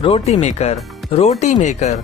रोटी maker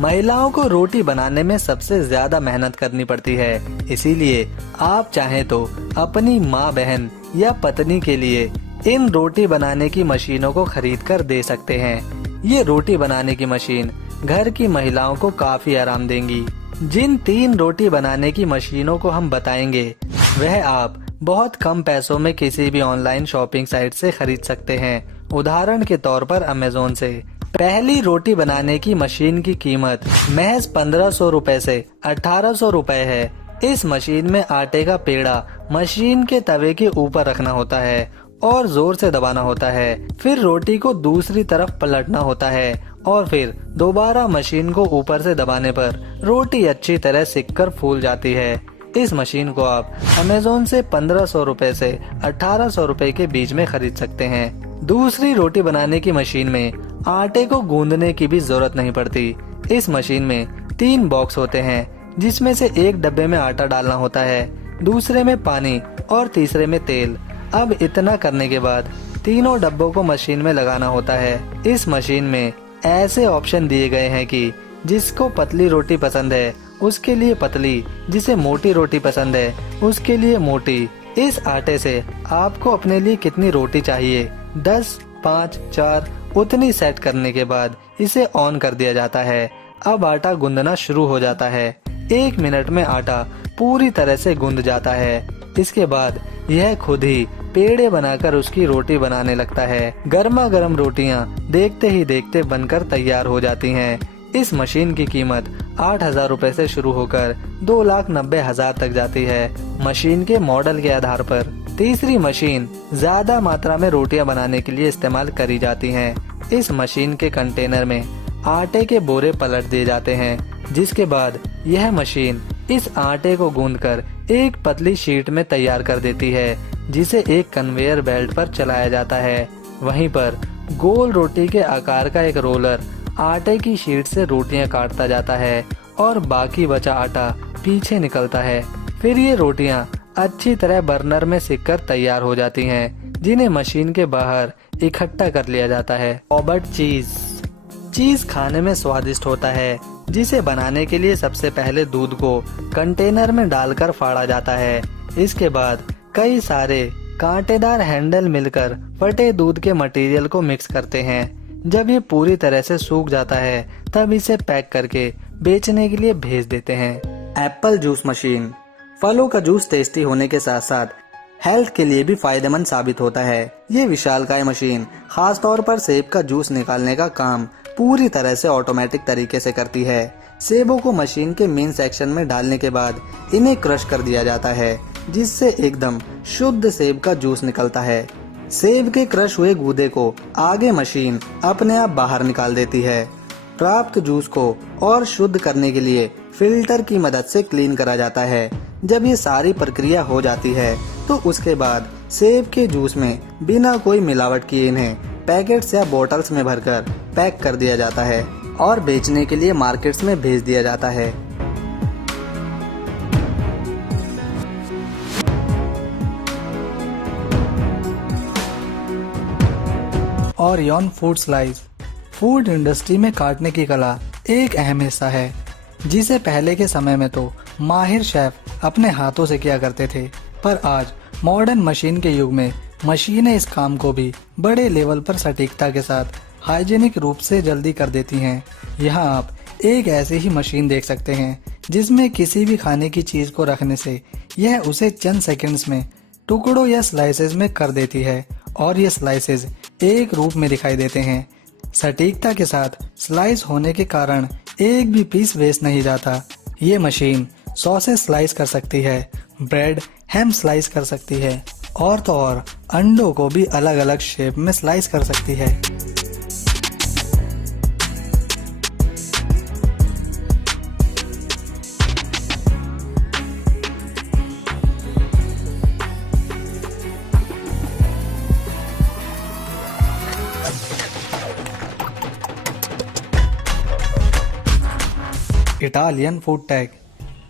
महिलाओं को रोटी बनाने में सबसे ज्यादा मेहनत करनी पड़ती है। इसीलिए आप चाहें तो अपनी माँ, बहन या पत्नी के लिए इन रोटी बनाने की मशीनों को खरीद कर दे सकते हैं। ये रोटी बनाने की मशीन घर की महिलाओं को काफी आराम देंगी। जिन 3 रोटी बनाने की मशीनों को हम बताएंगे वह आप बहुत कम पैसों में किसी भी ऑनलाइन शॉपिंग साइट से खरीद सकते हैं। उदाहरण के तौर पर अमेज़न से। पहली रोटी बनाने की मशीन की कीमत महज 1500 रुपए से 1800 रुपए है। इस मशीन में आटे का पेड़ा मशीन के तवे के ऊपर रखना होता है और जोर से दबाना होता है। फिर रोटी को दूसरी तरफ पलटना होता है और फिर दोबारा मशीन को ऊपर से दबाने पर रोटी अच्छी तरह सिककर फूल जाती है। इस मशीन को आप अमेज़न से 1500 रुपए से 1800 रुपए के बीच में खरीद सकते हैं। दूसरी रोटी बनाने की मशीन में आटे को गूंदने की भी जरूरत नहीं पड़ती। इस मशीन में 3 बॉक्स होते हैं, जिसमें से एक डब्बे में आटा डालना होता है, दूसरे में पानी और तीसरे में तेल। अब इतना करने के बाद तीनों डब्बों को मशीन में लगाना होता है। इस मशीन में ऐसे ऑप्शन दिए गए हैं कि जिसको पतली रोटी पसंद है उसके लिए पतली, जिसे मोटी रोटी पसंद है उसके लिए मोटी। इस आटे से आपको अपने लिए कितनी रोटी चाहिए 10, 5, 4 उतनी सेट करने के बाद इसे ऑन कर दिया जाता है। अब आटा गूंदना शुरू हो जाता है। 1 मिनट में आटा पूरी तरह से गूंद जाता है। इसके बाद यह खुद ही पेड़े बनाकर उसकी रोटी बनाने लगता है। गर्मा गर्म रोटियां देखते ही देखते बनकर तैयार हो जाती हैं। इस मशीन की कीमत 8000 रुपए से शुरू होकर 2,90,000 तक जाती है, मशीन के मॉडल के आधार पर। तीसरी मशीन ज्यादा मात्रा में रोटियां बनाने के लिए इस्तेमाल करी जाती हैं। इस मशीन के कंटेनर में आटे के बोरे पलट दिए जाते हैं, जिसके बाद यह मशीन इस आटे को गूंदकर एक पतली शीट में तैयार कर देती है, जिसे एक कन्वेयर बेल्ट पर चलाया जाता है। वहीं पर गोल रोटी के आकार का एक रोलर आटे की शीट से रोटियां काटता जाता है और बाकी बचा आटा पीछे निकलता है। फिर ये रोटियां अच्छी तरह बर्नर में सिककर तैयार हो जाती हैं, जिन्हें मशीन के बाहर इकट्ठा कर लिया जाता है। रॉबर्ट चीज खाने में स्वादिष्ट होता है, जिसे बनाने के लिए सबसे पहले दूध को कंटेनर में डालकर फाड़ा जाता है। इसके बाद कई सारे कांटेदार हैंडल मिलकर फटे दूध के मटेरियल को मिक्स करते हैं। जब ये पूरी तरह से सूख जाता है तब इसे पैक करके बेचने के लिए भेज देते हैं। एप्पल जूस मशीन फलों का जूस टेस्टी होने के साथ साथ हेल्थ के लिए भी फायदेमंद साबित होता है। ये विशालकाय मशीन खास तौर पर सेब का जूस निकालने का काम पूरी तरह से ऑटोमेटिक तरीके से करती है। सेबों को मशीन के मेन सेक्शन में डालने के बाद इन्हें क्रश कर दिया जाता है, जिससे एकदम शुद्ध सेब का जूस निकलता है। सेब के क्रश हुए गूदे को आगे मशीन अपने आप बाहर निकाल देती है। प्राप्त जूस को और शुद्ध करने के लिए फिल्टर की मदद से क्लीन करा जाता है। जब ये सारी प्रक्रिया हो जाती है तो उसके बाद सेब के जूस में बिना कोई मिलावट किए इन्हें पैकेट्स या बोतल्स में भरकर पैक कर दिया जाता है और बेचने के लिए मार्केट्स में भेज दिया जाता है। Orion food slice food industry में काटने की कला एक अहम हिस्सा है, जिसे पहले के समय में तो माहिर शेफ अपने हाथों से किया करते थे, पर आज मॉडर्न मशीन के युग में मशीनें इस काम को भी बड़े लेवल पर सटीकता के साथ हाइजीनिक रूप से जल्दी कर देती हैं। यहाँ आप एक ऐसी ही मशीन देख सकते हैं जिसमें किसी भी खाने की चीज को रखने से यह उसे चंद सेकंड्स में टुकड़ों या स्लाइसेस में कर देती है और ये स्लाइसेस एक रूप में दिखाई देते हैं। सटीकता के साथ स्लाइस होने के कारण एक भी पीस वेस्ट नहीं जाता। ये मशीन सॉसेस स्लाइस कर सकती है, ब्रेड, हैम स्लाइस कर सकती है और तो और अंडों को भी अलग अलग शेप में स्लाइस कर सकती है। इटालियन फूड टैग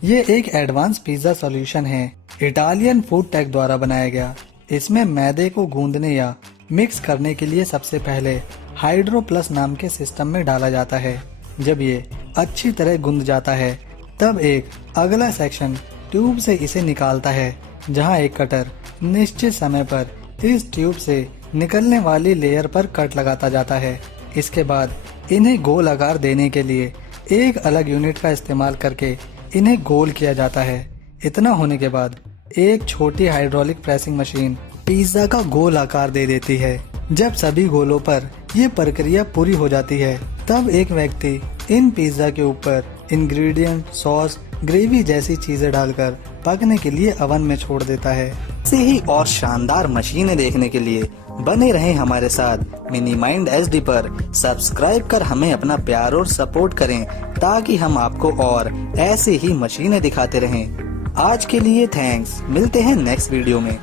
ये एक एडवांस पिज्जा सॉल्यूशन है। इटालियन फूड टैग द्वारा बनाया गया। इसमें मैदे को गूंदने या मिक्स करने के लिए सबसे पहले हाइड्रो प्लस नाम के सिस्टम में डाला जाता है। जब ये अच्छी तरह गुंद जाता है तब एक अगला सेक्शन ट्यूब से इसे निकालता है, जहां एक कटर निश्चित समय पर इस ट्यूब से निकलने वाली लेयर पर कट लगाता जाता है। इसके बाद इन्हें गोल आकार देने के लिए एक अलग यूनिट का इस्तेमाल करके इन्हें गोल किया जाता है। इतना होने के बाद एक छोटी हाइड्रोलिक प्रेसिंग मशीन पिज्जा का गोल आकार दे देती है। जब सभी गोलों पर ये प्रक्रिया पूरी हो जाती है तब एक व्यक्ति इन पिज्जा के ऊपर इंग्रेडिएंट, सॉस, ग्रेवी जैसी चीजें डालकर पकने के लिए ओवन में छोड़ देता है। ऐसे ही और शानदार मशीनें देखने के लिए बने रहें हमारे साथ मिनी माइंड HD पर सब्सक्राइब कर हमें अपना प्यार और सपोर्ट करें, ताकि हम आपको और ऐसे ही मशीनें दिखाते रहें। आज के लिए थैंक्स, मिलते हैं नेक्स्ट वीडियो में।